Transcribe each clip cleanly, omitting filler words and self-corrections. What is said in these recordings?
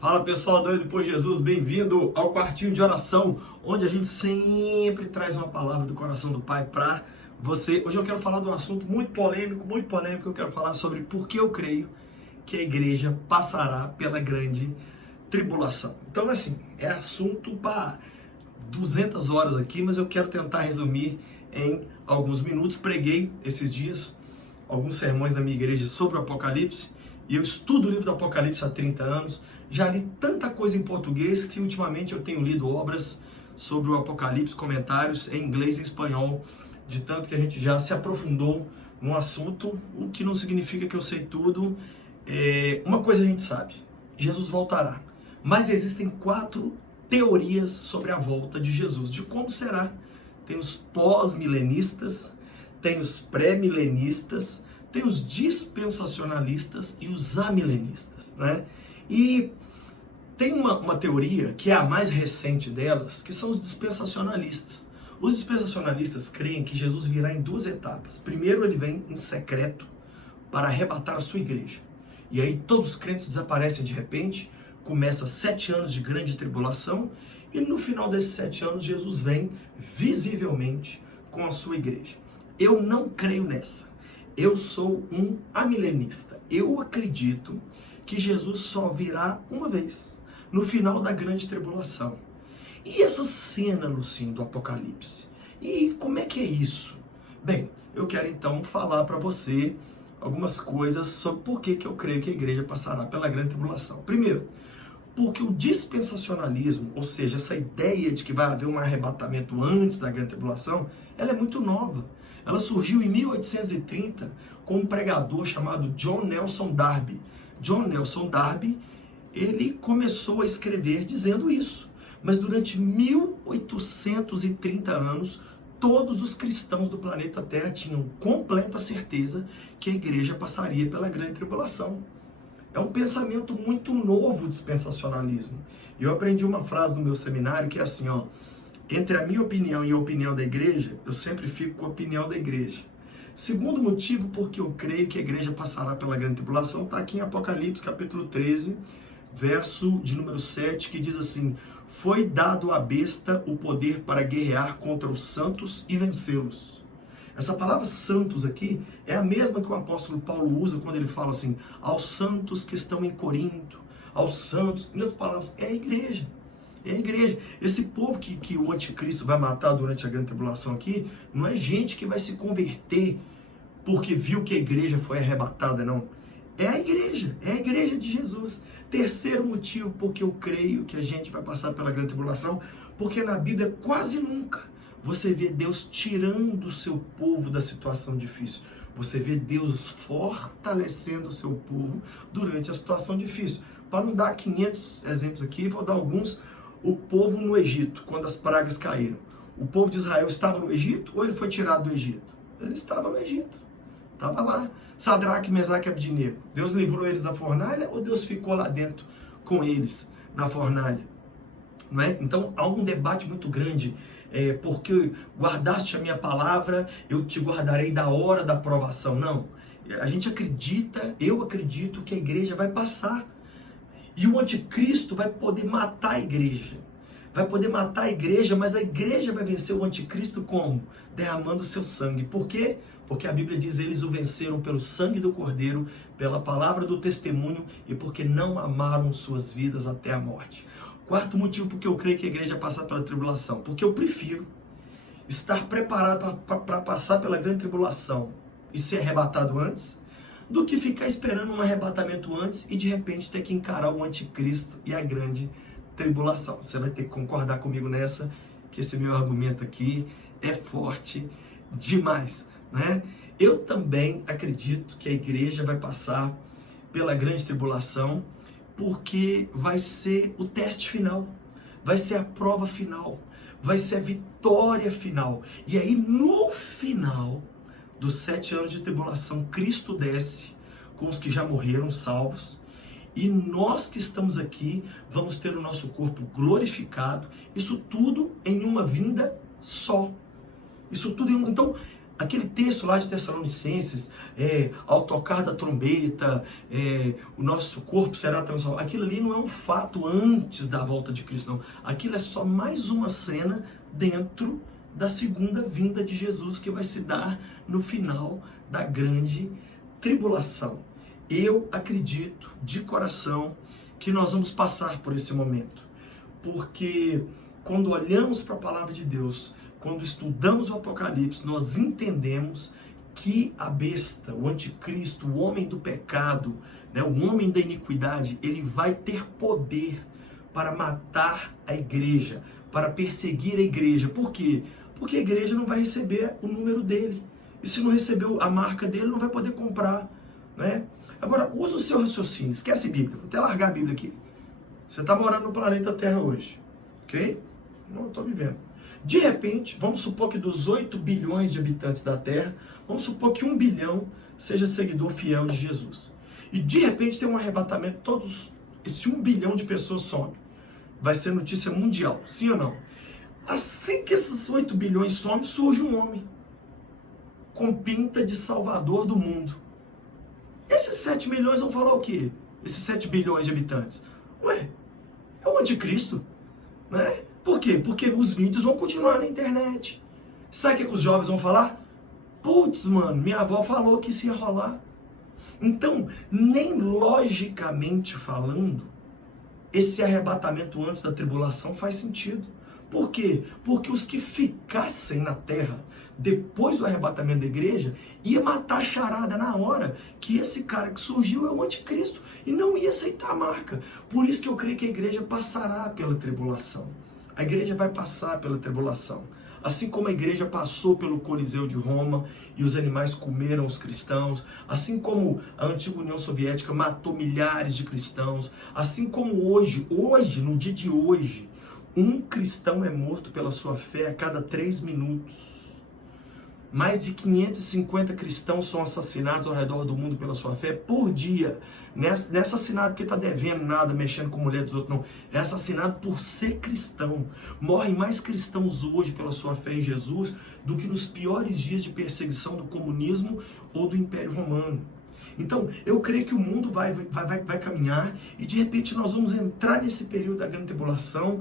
Fala pessoal doido por Jesus, bem-vindo ao quartinho de oração, onde a gente sempre traz uma palavra do coração do Pai para você. Hoje eu quero falar de um assunto muito polêmico. Eu quero falar sobre por que eu creio que a igreja passará pela grande tribulação. Então, assim, é assunto para 200 horas aqui, mas eu quero tentar resumir em alguns minutos. Preguei esses dias alguns sermões na minha igreja sobre o Apocalipse, e eu estudo o livro do Apocalipse há 30 anos, já li tanta coisa em português que ultimamente eu tenho lido obras sobre o Apocalipse, comentários em inglês e espanhol, de tanto que a gente já se aprofundou no assunto, o que não significa que eu sei tudo. Uma coisa a gente sabe, Jesus voltará, mas existem 4 teorias sobre a volta de Jesus, de como será. Tem os pós-milenistas, tem os pré-milenistas, tem os dispensacionalistas e os amilenistas, né? E tem uma teoria, que é a mais recente delas, que são os dispensacionalistas. Os dispensacionalistas creem que Jesus virá em 2 etapas. Primeiro, ele vem em secreto para arrebatar a sua igreja. E aí todos os crentes desaparecem de repente, começa 7 anos de grande tribulação, e no final desses 7 anos, Jesus vem visivelmente com a sua igreja. Eu não creio nessa. Eu sou um amilenista. Eu acredito que Jesus só virá uma vez, no final da grande tribulação. E essa cena, Lucinho, do Apocalipse? E como é que é isso? Bem, eu quero então falar para você algumas coisas sobre por que eu creio que a igreja passará pela grande tribulação. Primeiro, porque o dispensacionalismo, ou seja, essa ideia de que vai haver um arrebatamento antes da grande tribulação, ela é muito nova. Ela surgiu em 1830 com um pregador chamado John Nelson Darby. John Nelson Darby, ele começou a escrever dizendo isso. Mas durante 1830 anos, todos os cristãos do planeta Terra tinham completa certeza que a igreja passaria pela grande tribulação. É um pensamento muito novo, o dispensacionalismo. E eu aprendi uma frase no meu seminário que é assim, ó: entre a minha opinião e a opinião da igreja, eu sempre fico com a opinião da igreja. Segundo motivo porque eu creio que a igreja passará pela grande tribulação, está aqui em Apocalipse capítulo 13, verso de número 7, que diz assim: foi dado à besta o poder para guerrear contra os santos e vencê-los. Essa palavra santos aqui é a mesma que o apóstolo Paulo usa quando ele fala assim, aos santos que estão em Corinto, aos santos, em outras palavras, é a igreja. É a igreja. Esse povo que o anticristo vai matar durante a grande tribulação aqui, não é gente que vai se converter porque viu que a igreja foi arrebatada, não. É a igreja de Jesus. Terceiro motivo porque eu creio que a gente vai passar pela grande tribulação, porque na Bíblia quase nunca você vê Deus tirando o seu povo da situação difícil. Você vê Deus fortalecendo o seu povo durante a situação difícil. Para não dar 500 exemplos aqui, vou dar alguns. O povo no Egito, quando as pragas caíram. O povo de Israel estava no Egito ou ele foi tirado do Egito? Ele estava no Egito. Estava lá. Sadraque, Mesaque e Abdinego. Deus livrou eles da fornalha ou Deus ficou lá dentro com eles na fornalha? Não é? Então há um debate muito grande. Porque guardaste a minha palavra, eu te guardarei da hora da provação. Não. A gente acredita, eu acredito que a igreja vai passar. E o anticristo vai poder matar a igreja. Vai poder matar a igreja, mas a igreja vai vencer o anticristo como? Derramando seu sangue. Por quê? Porque a Bíblia diz, eles o venceram pelo sangue do Cordeiro, pela palavra do testemunho e porque não amaram suas vidas até a morte. Quarto motivo porque eu creio que a igreja passa pela tribulação. Porque eu prefiro estar preparado para passar pela grande tribulação e ser arrebatado antes, do que ficar esperando um arrebatamento antes e de repente ter que encarar o anticristo e a grande tribulação. Você vai ter que concordar comigo nessa, que esse meu argumento aqui é forte demais, né? Eu também acredito que a igreja vai passar pela grande tribulação, porque vai ser o teste final, vai ser a prova final, vai ser a vitória final. E aí no final dos 7 anos de tribulação, Cristo desce com os que já morreram salvos, e nós que estamos aqui vamos ter o nosso corpo glorificado, isso tudo em uma vinda só. Isso tudo em um... Então, Aquele texto lá de Tessalonicenses, ao tocar da trombeta, o nosso corpo será transformado. Aquilo ali não é um fato antes da volta de Cristo, não. Aquilo é só mais uma cena dentro da segunda vinda de Jesus que vai se dar no final da grande tribulação. Eu acredito de coração que nós vamos passar por esse momento, porque quando olhamos para a palavra de Deus, quando estudamos o Apocalipse, nós entendemos que a besta, o anticristo, o homem do pecado, né, o homem da iniquidade, ele vai ter poder para matar a igreja, para perseguir a igreja. Por quê? Porque a igreja não vai receber o número dele. E se não recebeu a marca dele, não vai poder comprar, né? Agora, usa o seu raciocínio. Esquece a Bíblia. Vou até largar a Bíblia aqui. Você está morando no planeta Terra hoje, ok? Não, eu estou vivendo. De repente, vamos supor que dos 8 bilhões de habitantes da Terra, vamos supor que 1 bilhão seja seguidor fiel de Jesus. E de repente tem um arrebatamento, esse 1 bilhão de pessoas some. Vai ser notícia mundial, sim ou não? Assim que esses 8 bilhões somem, surge um homem com pinta de salvador do mundo. Esses 7 milhões vão falar o quê? Esses 7 bilhões de habitantes. Ué, é o anticristo, né? Por quê? Porque os vídeos vão continuar na internet. Sabe o que os jovens vão falar? Putz, mano, minha avó falou que isso ia rolar. Então, nem logicamente falando, esse arrebatamento antes da tribulação faz sentido. Por quê? Porque os que ficassem na terra depois do arrebatamento da igreja ia matar a charada na hora que esse cara que surgiu é o anticristo e não ia aceitar a marca. Por isso que eu creio que a igreja passará pela tribulação. A igreja vai passar pela tribulação. Assim como a igreja passou pelo Coliseu de Roma e os animais comeram os cristãos, assim como a antiga União Soviética matou milhares de cristãos, assim como hoje, no dia de hoje, um cristão é morto pela sua fé a cada 3 minutos. Mais de 550 cristãos são assassinados ao redor do mundo pela sua fé por dia. Não é assassinado porque está devendo nada, mexendo com a mulher dos outros, não. É assassinado por ser cristão. Morrem mais cristãos hoje pela sua fé em Jesus do que nos piores dias de perseguição do comunismo ou do Império Romano. Então, eu creio que o mundo vai caminhar e de repente nós vamos entrar nesse período da grande tribulação.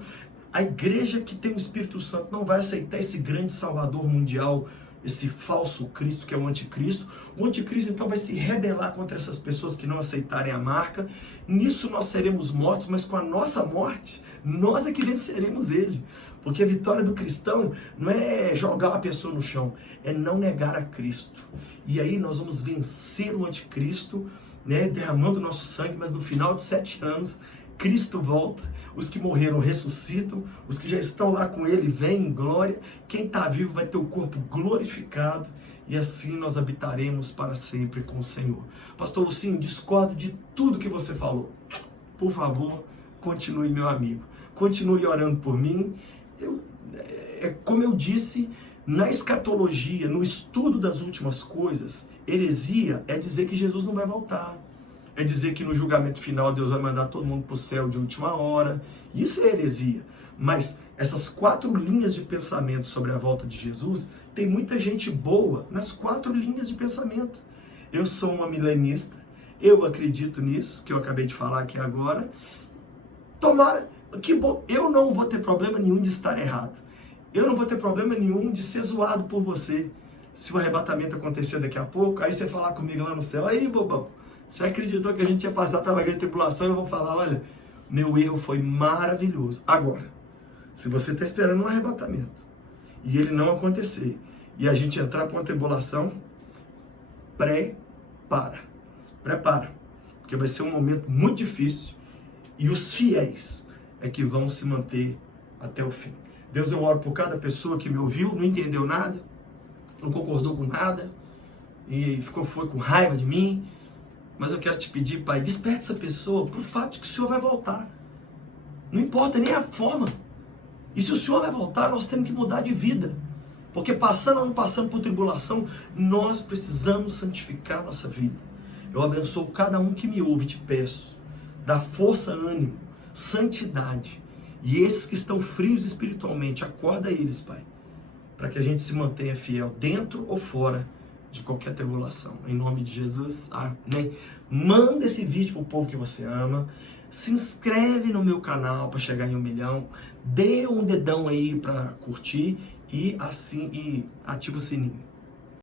A igreja que tem o Espírito Santo não vai aceitar esse grande salvador mundial, esse falso Cristo que é o anticristo. O anticristo então vai se rebelar contra essas pessoas que não aceitarem a marca. Nisso nós seremos mortos, mas com a nossa morte, nós é que venceremos ele. Porque a vitória do cristão não é jogar a pessoa no chão, é não negar a Cristo. E aí nós vamos vencer o anticristo, né, derramando nosso sangue, mas no final de 7 anos, Cristo volta, os que morreram ressuscitam, os que já estão lá com ele vêm em glória, quem está vivo vai ter o corpo glorificado, e assim nós habitaremos para sempre com o Senhor. Pastor Lucinho, discordo de tudo que você falou. Por favor, continue, meu amigo. Continue orando por mim. Como eu disse, na escatologia, no estudo das últimas coisas, heresia é dizer que Jesus não vai voltar. É dizer que no julgamento final Deus vai mandar todo mundo para o céu de última hora. Isso é heresia. Mas essas 4 linhas de pensamento sobre a volta de Jesus, tem muita gente boa nas 4 linhas de pensamento. Eu sou uma milenista, eu acredito nisso, que eu acabei de falar aqui agora. Tomara, que bom, eu não vou ter problema nenhum de estar errado. Eu não vou ter problema nenhum de ser zoado por você. Se o arrebatamento acontecer daqui a pouco, aí você falar comigo lá no céu, aí bobão, você acreditou que a gente ia passar pela grande tribulação? Eu vou falar, olha, meu erro foi maravilhoso. Agora, se você está esperando um arrebatamento e ele não acontecer, e a gente entrar para uma tribulação, prepara. Porque vai ser um momento muito difícil e os fiéis é que vão se manter até o fim. Deus, eu oro por cada pessoa que me ouviu, não entendeu nada, não concordou com nada, e foi com raiva de mim. Mas eu quero te pedir, Pai, desperte essa pessoa para o fato de que o Senhor vai voltar. Não importa nem a forma. E se o Senhor vai voltar, nós temos que mudar de vida. Porque passando ou não passando por tribulação, nós precisamos santificar a nossa vida. Eu abençoo cada um que me ouve e te peço. Dá força, ânimo, santidade. E esses que estão frios espiritualmente, acorda eles, Pai. para que a gente se mantenha fiel dentro ou fora de qualquer tribulação. Em nome de Jesus, amém. Manda esse vídeo pro povo que você ama. Se inscreve no meu canal para chegar em 1 milhão. Dê um dedão aí para curtir e ativa o sininho.